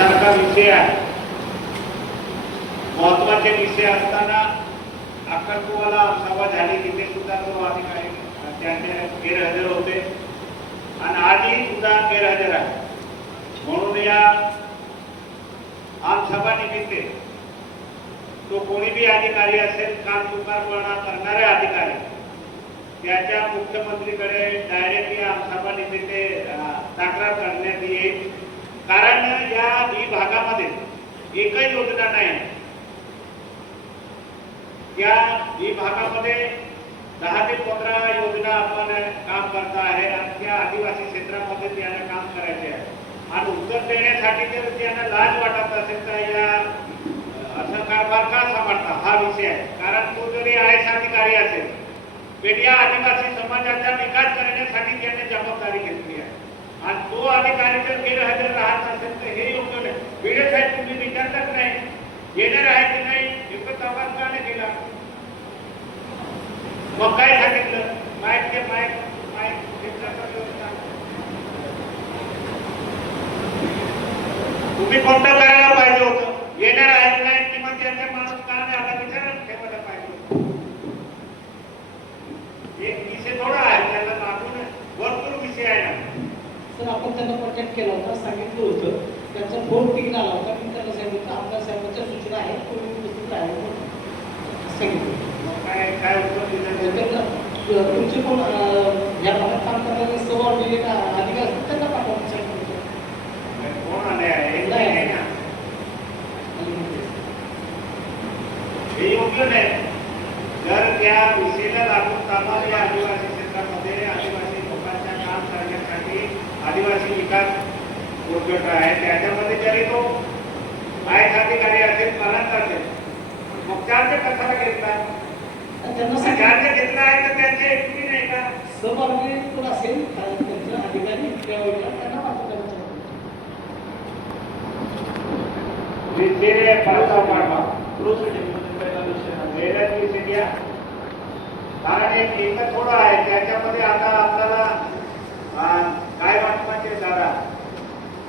सारखा विषय आहे, महत्वाचे विषय असताना अक्कलकुवाला सभा झाली, तिथे सुद्धा तो अधिकारी त्यांचे गैरहजर होते आणि आजही सुद्धा गैरहजर आहे. म्हणून या आमसभा निमित्त तो कोणी बी अधिकारी असेल, कानचुकारपणा करणारे अधिकारी, त्याच्या मुख्यमंत्रीकडे डायरेक्टली आमसभा निमित्त तक्रार करण्यात येईल. कारण या विभागामध्ये एकही योजना नाही. या विभागामध्ये 10 ते 15 योजना आपण काम करता आहे आणि त्या आदिवासी क्षेत्रामध्ये त्यांना काम करायचे आहे. आणि उत्तर देण्यासाठी जर त्यांना लाज वाटत असेल तर या असं कारभार का सांभाळता, हा विषय आहे. कारण तो जरी आयएस अधिकारी असेल, पण या आदिवासी समाजाचा विकास करण्यासाठी त्याने जबाबदारी घेतली आहे. आणि तो अधिकारी जर गैरहजर राहत असेल तर हे योग्य नाही. वेळेस साहेब तुम्ही विचारलंच नाही, येणार आहे की नाही, इतकं तपास का नाही केला? मग काय सांगितलं? माहिती तुम्ही कोणतं करायला पाहिजे होतं? येणार आहे की नाही किंवा त्यांचा माणूस का नाही आला विचारायला ठेवायला पाहिजे होतं. एक विषय थोडा आहे, त्याला लागून भरपूर विषय आहे ना. सर, आपण त्यांना कॉन्टॅक्ट केला होता, सांगितलं होतं, त्यांचा फोन टिकून आला होता. मी त्यांना सांगितलं आपल्या साहेबांच्या सूचना आहेत, तुम्ही उपस्थित राहावे सांगितलं. काय काय उत्तर दिलं? तुमचे कोण या भागात काम करणारे सबऑर्डिनेट अधिकारी असतात त्यांना पाठवून सांगितलं. कोण आले आहे ना, हे योग्य नाही. जर त्या विषयाला लागून कामाला या आदिवासी क्षेत्रामध्ये आदिवासी लोकांच्या काम करण्यासाठी आदिवासी विकास प्रोजेक्ट आहे, त्याच्यामध्ये जरी तो आयएस अधिकारी असेल, पालक असेल, मग चार्ज कशाला घेतला? त्यांना चार्ज घेतला आहे तर त्यांचे एकटी नाही का? सबऑर्डिनेट कोण असेल त्यांचा अधिकारी त्यांना पाठवून विषय पाठवा कारण एक थोडं आहे त्याच्यामध्ये. आता आपल्याला काय वाटपाचे दादा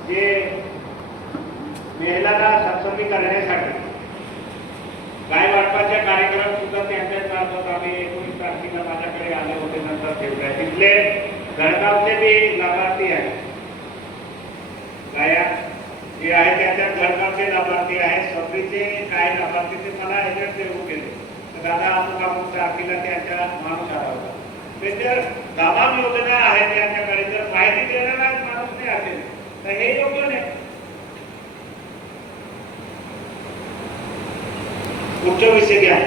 जे महिलांना सक्षमी करण्यासाठी गाय वाटपाचे कार्यक्रम सुद्धा त्यांच्याच मार्फत आम्ही 19 तारखेला माझ्याकडे आले होते, नंतर ठेवले. तिथले जळगावचे बी लाभार्थी आहेत, गाया जे आहे त्याच्या जळगावचे लाभार्थी आहेत, सबरीचे काय लाभार्थी ते मला ह्याच्यात देऊ केले. दादा अमुक अमुक तारखेला त्यांच्या माणूस आला होता. ते जर तमाम योजना आहेत त्यांच्याकडे, जर माहिती देणारा माणूस नाही असेल तर हे योग्य नाही. पुढचा विषय घ्या.